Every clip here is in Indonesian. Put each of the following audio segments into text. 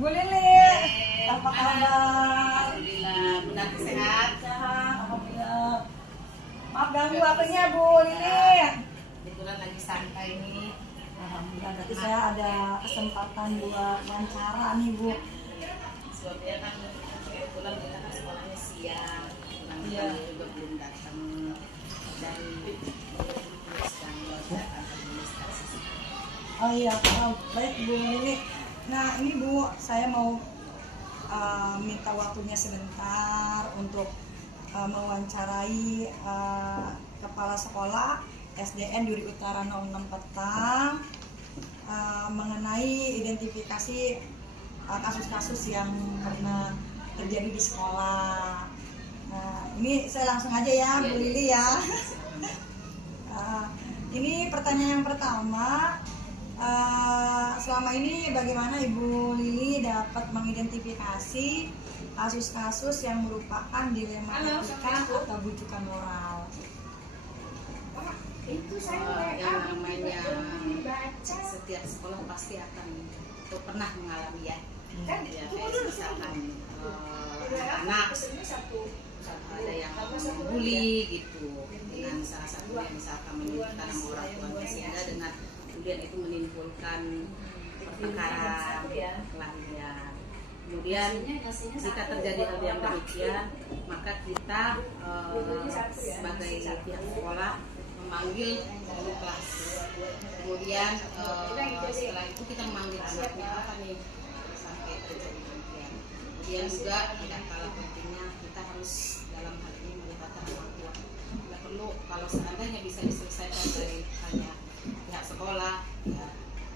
Bu Lili, apa kabar? Alhamdulillah, benar sehat. Sehat, alhamdulillah. Maaf ganggu waktunya Bu Lili. Kebetulan lagi santai nih. Alhamdulillah, berarti saya ada kesempatan buat wawancara nih Bu. Sebabnya kan kebetulan kita kan sekolahnya siang, Iya. juga belum datang dari sedang mengerjakan administrasi. Oh iya, baik Bu Lili. Nah ini Bu, saya mau minta waktunya sebentar untuk mewawancarai Kepala Sekolah SDN Duri Utara 06 Petang mengenai identifikasi kasus-kasus yang pernah terjadi di sekolah. Nah ini saya langsung aja ya Bu Lili ya. Ini pertanyaan yang pertama. Selama ini bagaimana Ibu Lili dapat mengidentifikasi kasus-kasus yang merupakan dilema etika atau bujukan moral? Itu Yang namanya setiap sekolah pasti akan atau pernah mengalami ya. Ya kayak misalkan anak ada yang membuli gitu dengan salah satunya misalkan menyebutkan nama orang tuanya sehingga dengan kemudian itu menimbulkan pertengkaran kelahiran. Kemudian jika terjadi hal yang demikian, maka kita sebagai pihak sekolah memanggil guru kelas. Kemudian setelah itu kita memanggil anaknya apa nih sampai terjadi demikian. Kemudian juga tidak kalah pentingnya kita harus dalam hal ini melibatkan orang tua. Tidak perlu kalau seandainya bisa diselesaikan dari hanya pihak sekolah, ya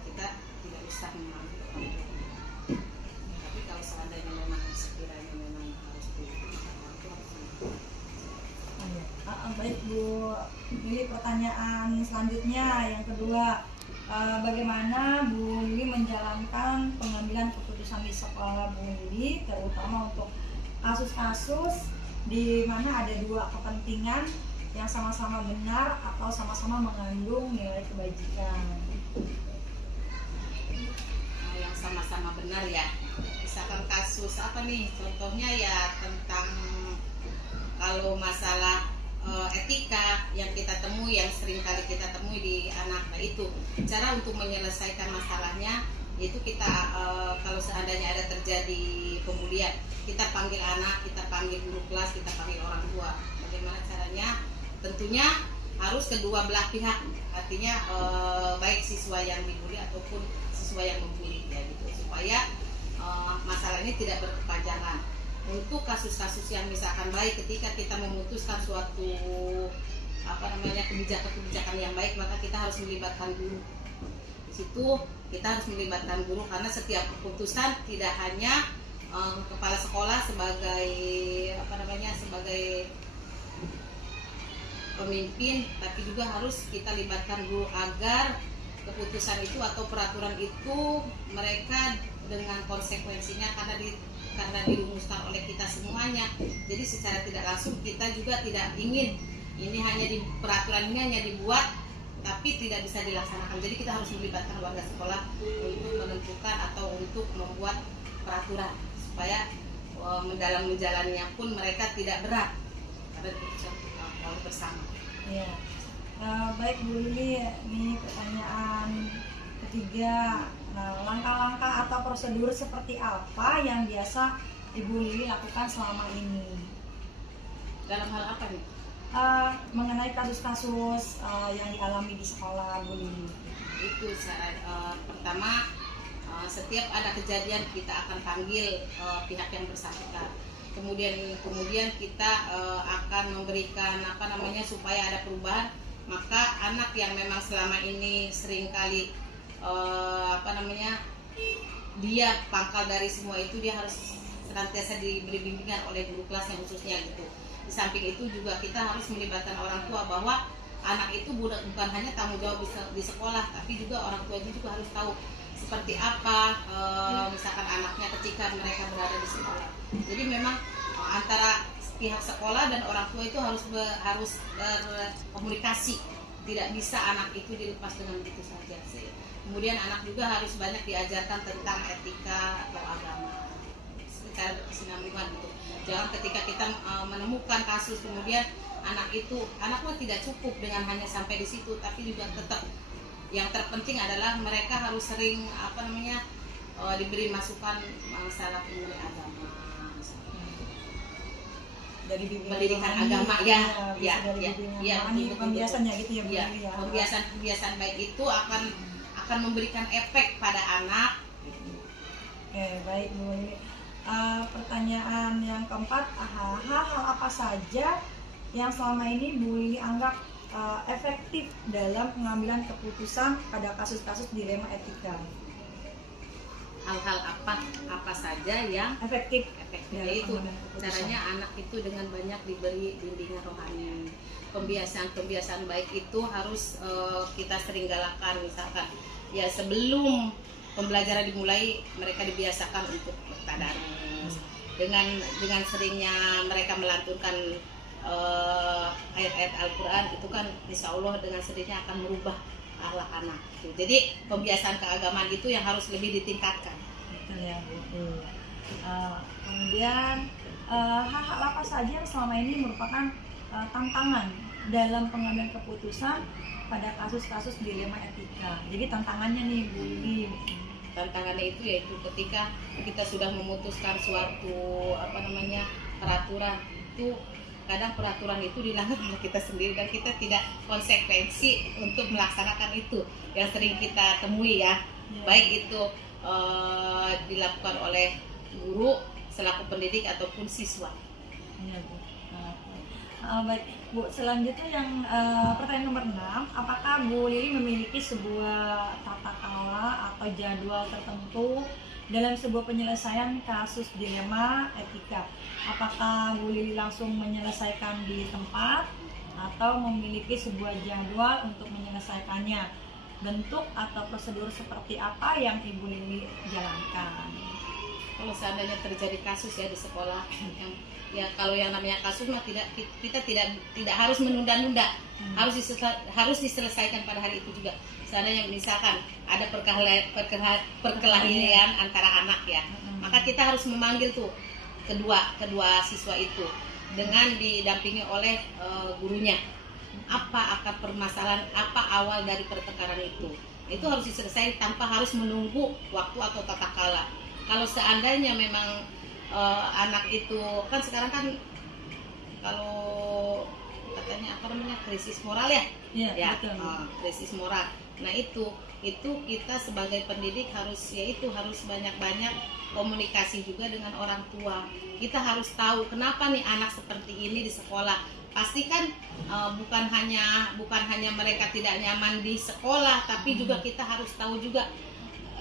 kita tidak usah memanggil orang tua. Tapi kalau seandainya memang sekiranya memang harus dilakukan orang tua harus dilakukan. Baik Bu, ini pertanyaan selanjutnya yang kedua, bagaimana Bu Lili menjalankan pengambilan keputusan di sekolah Bu Lili, terutama untuk kasus-kasus di mana ada dua kepentingan yang sama-sama benar atau sama-sama mengandung nilai kebajikan. Yang sama-sama benar ya, misalkan kasus apa nih contohnya ya tentang kalau masalah etika yang kita temui, yang sering kali kita temui di anak. Nah itu cara untuk menyelesaikan masalahnya, yaitu kita kalau seandainya ada terjadi pembulian, kita panggil anak, kita panggil guru kelas, kita panggil orang tua. Bagaimana caranya? Tentunya harus kedua belah pihak, artinya baik siswa yang dibully ataupun siswa yang membuli ya gitu, supaya masalah ini tidak berkepanjangan. Untuk kasus-kasus yang misalkan baik, ketika kita memutuskan suatu kebijakan yang baik, maka kita harus melibatkan guru. Di situ kita harus melibatkan guru karena setiap keputusan tidak hanya kepala sekolah sebagai sebagai pemimpin, tapi juga harus kita libatkan guru agar keputusan itu atau peraturan itu mereka dengan konsekuensinya karena dirumuskan oleh kita semuanya. Jadi secara tidak langsung kita juga tidak ingin ini hanya di peraturan ini hanya dibuat tapi tidak bisa dilaksanakan. Jadi kita harus melibatkan warga sekolah untuk menentukan atau untuk membuat peraturan supaya dalam menjalannya pun mereka tidak berat karena diputuskan oleh bersama. Ya. Baik Bu Lili, ini pertanyaan ketiga. Nah, langkah-langkah atau prosedur seperti apa yang biasa Ibu Lili lakukan selama ini? Dalam hal apa nih? Mengenai kasus-kasus yang dialami di sekolah Bu Lili. Itu pertama setiap ada kejadian kita akan panggil pihak yang bersangkutan. Kemudian kita akan memberikan supaya ada perubahan. Maka anak yang memang selama ini seringkali dia pangkal dari semua itu, dia harus senantiasa diberi bimbingan oleh guru kelasnya khususnya gitu. Di samping itu juga kita harus melibatkan orang tua bahwa anak itu bukan hanya tanggung jawab di sekolah, tapi juga orang tua juga harus tahu seperti apa misalkan anaknya ketika mereka berada di sekolah. Jadi memang antara pihak sekolah dan orang tua itu harus berkomunikasi. Tidak bisa anak itu dilepas dengan begitu saja sih. Kemudian anak juga harus banyak diajarkan tentang etika atau agama secara berkesinambungan gitu. Jangan ketika kita menemukan kasus kemudian anak mah tidak cukup dengan hanya sampai di situ, tapi juga tetap yang terpenting adalah mereka harus sering diberi masukan masalah mengenai agama, dari pendidikan agama ya, pembiasannya gitu ya, ya, pembiasan baik itu akan memberikan efek pada anak. Oke, baik Bu. Ini pertanyaan yang keempat, hal apa saja yang selama ini Bu Lili anggap efektif dalam pengambilan keputusan pada kasus-kasus dilema etika? Hal-hal apa saja yang efektif, yaitu caranya anak itu dengan banyak diberi bimbingan rohani, pembiasaan baik itu harus kita sering galakan. Misalkan ya sebelum pembelajaran dimulai mereka dibiasakan untuk bertadarus, dengan seringnya mereka melantunkan ayat-ayat Al-Quran, itu kan insya Allah dengan sendirinya akan merubah akhlak anak. Jadi pembiasaan keagamaan itu yang harus lebih ditingkatkan. Betul ya Bu. Kemudian hal-hal apa saja yang selama ini merupakan tantangan dalam pengambilan keputusan pada kasus-kasus dilema etika? Jadi tantangannya nih Bu Lili. Tantangannya itu yaitu ketika kita sudah memutuskan suatu peraturan, itu kadang peraturan itu dilanggar oleh kita sendiri dan kita tidak konsekuensi untuk melaksanakan itu, yang sering kita temui ya. Baik itu dilakukan oleh guru selaku pendidik ataupun siswa. Ya, Bu. Baik Bu, selanjutnya yang pertanyaan nomor 6, apakah Bu Lili memiliki sebuah tata kelola atau jadwal tertentu dalam sebuah penyelesaian kasus dilema etika? Apakah Bu Lili langsung menyelesaikan di tempat atau memiliki sebuah jadwal untuk menyelesaikannya? Bentuk atau prosedur seperti apa yang Ibu Lili jalankan? Kalau seandainya terjadi kasus ya di sekolah, kalau yang namanya kasus mah kita tidak harus menunda-nunda, harus diselesaikan pada hari itu juga. Seandainya misalkan ada perkelahian antara anak ya, maka kita harus memanggil tuh kedua siswa itu dengan didampingi oleh gurunya. Apa akar permasalahan, apa awal dari pertengkaran itu harus diselesaikan tanpa harus menunggu waktu atau tata kala. Kalau seandainya memang anak itu kan sekarang kan kalau katanya krisis moral ya, krisis moral. Nah itu kita sebagai pendidik harus banyak-banyak komunikasi juga dengan orang tua. Kita harus tahu kenapa nih anak seperti ini di sekolah. Pasti kan bukan hanya mereka tidak nyaman di sekolah, tapi juga kita harus tahu juga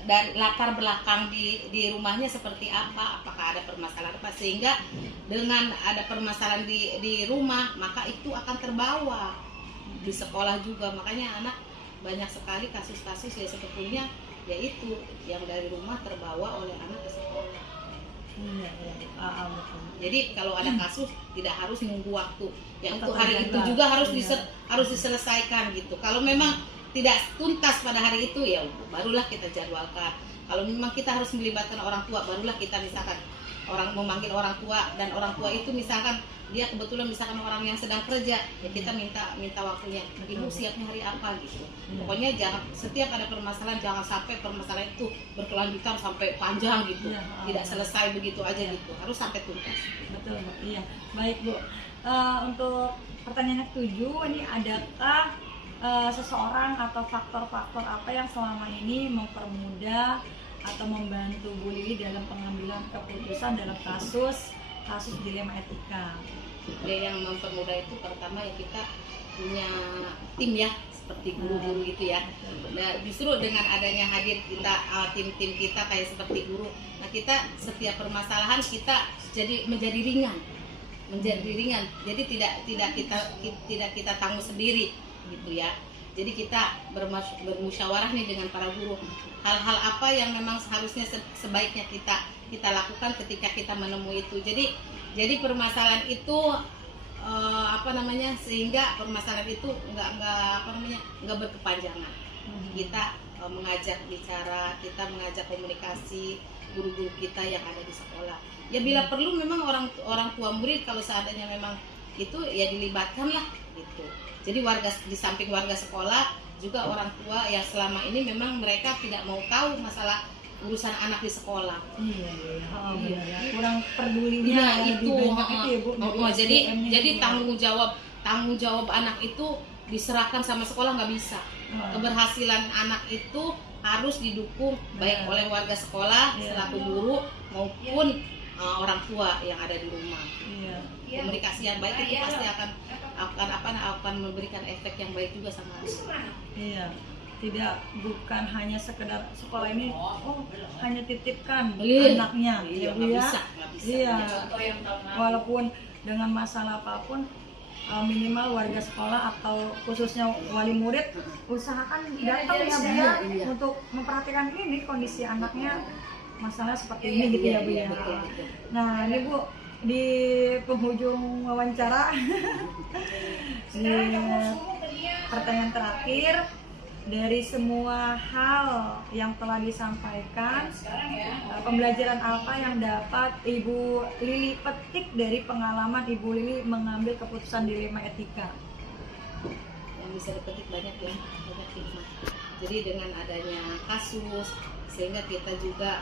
dari latar belakang di rumahnya seperti apa, apakah ada permasalahan apa, sehingga dengan ada permasalahan di rumah maka itu akan terbawa di sekolah juga. Makanya anak banyak sekali kasus-kasus ya sebetulnya yaitu yang dari rumah terbawa oleh anak ke sekolah. Jadi kalau ada kasus tidak harus nunggu waktu, yang untuk hari itu juga harus diselesaikan gitu. Kalau memang tidak tuntas pada hari itu ya barulah kita jadwalkan. Kalau memang kita harus melibatkan orang tua, barulah kita misalkan memanggil orang tua, dan orang tua itu misalkan dia kebetulan misalkan orang yang sedang kerja, ya kita minta waktunya. Ibu siapnya hari apa gitu. Pokoknya setiap ada permasalahan jangan sampai permasalahan itu berkelanjutan sampai panjang gitu. Tidak selesai begitu aja gitu. Harus sampai tuntas. Betul, iya. Baik Bu. Untuk pertanyaan ke-7, ini adakah seseorang atau faktor-faktor apa yang selama ini mempermudah atau membantu Bu Lili dalam pengambilan keputusan dalam kasus dilema etika? Yang mempermudah itu pertama ya kita punya tim ya, seperti guru-guru gitu ya. Nah, justru dengan adanya hadir kita tim-tim kita kayak seperti guru, nah kita setiap permasalahan kita menjadi ringan. Jadi tidak kita tanggung sendiri gitu ya. Jadi kita bermusyawarah nih dengan para guru, hal-hal apa yang memang seharusnya sebaiknya kita lakukan ketika kita menemui itu. Jadi permasalahan itu sehingga permasalahan itu nggak berkepanjangan. Kita mengajak bicara, kita mengajak komunikasi guru-guru kita yang ada di sekolah. Ya bila perlu memang orang tua murid kalau seandainya memang itu ya dilibatkan lah gitu. Jadi di samping warga sekolah juga orang tua yang selama ini memang mereka tidak mau tahu masalah urusan anak di sekolah. Iya. Kurang pedulinya Nah, itu ya, Bu. jadi tanggung jawab anak itu diserahkan sama sekolah nggak bisa. Keberhasilan anak itu harus didukung baik oleh warga sekolah selaku guru maupun orang tua yang ada di rumah. Komunikasi yang baik itu pasti akan memberikan efek yang baik juga sama anak. Iya. Bukan hanya sekedar sekolah ini hanya titipkan Iya. anaknya Iya, ya Bu nggak ya. bisa, nggak bisa. Iya. Walaupun dengan masalah apapun minimal warga sekolah atau khususnya wali murid usahakan datang ya Bu ya Iya. untuk memperhatikan ini kondisi anaknya masalah seperti ini gitu ya Bu ya. Betul. Nah ini Bu di penghujung wawancara di pertanyaan terakhir, dari semua hal yang telah disampaikan, pembelajaran apa yang dapat Ibu Lili petik dari pengalaman Ibu Lili mengambil keputusan dilema etika? Yang bisa dipetik banyak hikmah. Jadi dengan adanya kasus sehingga kita juga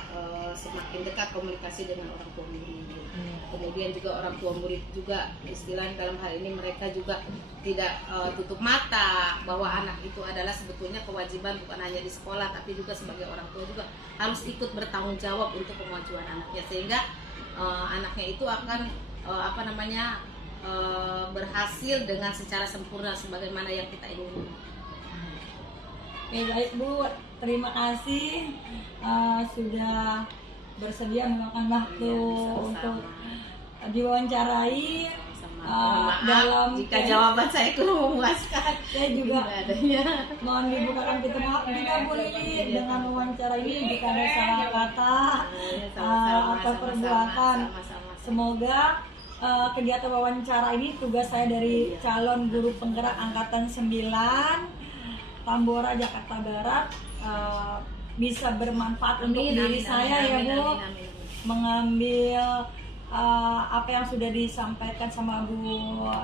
semakin dekat komunikasi dengan orang tua murid. Kemudian juga orang tua murid juga istilahnya dalam hal ini mereka juga tidak tutup mata bahwa anak itu adalah sebetulnya kewajiban bukan hanya di sekolah tapi juga sebagai orang tua juga harus ikut bertanggung jawab untuk kemajuan anaknya, sehingga anaknya itu akan berhasil dengan secara sempurna sebagaimana yang kita ingin. Oke, baik Bu, terima kasih sudah bersedia meluangkan waktu untuk diwawancarai. Dalam jika jawaban saya kurang memuaskan, saya juga mohon dibukakan pintu maaf juga Bu Lili dengan wawancara ini jika ada salah kata atau perbuatan. Semoga kegiatan wawancara ini tugas saya dari calon guru penggerak angkatan 9 Tambora Jakarta Barat bisa bermanfaat untuk diri saya ya Bu, mengambil apa yang sudah disampaikan sama Bu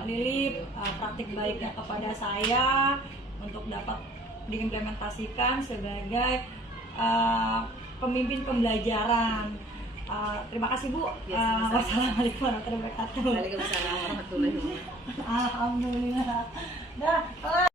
Lili, praktik baiknya kepada saya untuk dapat diimplementasikan sebagai pemimpin pembelajaran. Terima kasih Bu. Wassalamualaikum warahmatullahi wabarakatuh. Waalaikumsalam warahmatullahi wabarakatuh. Alhamdulillah. Dah, kelar.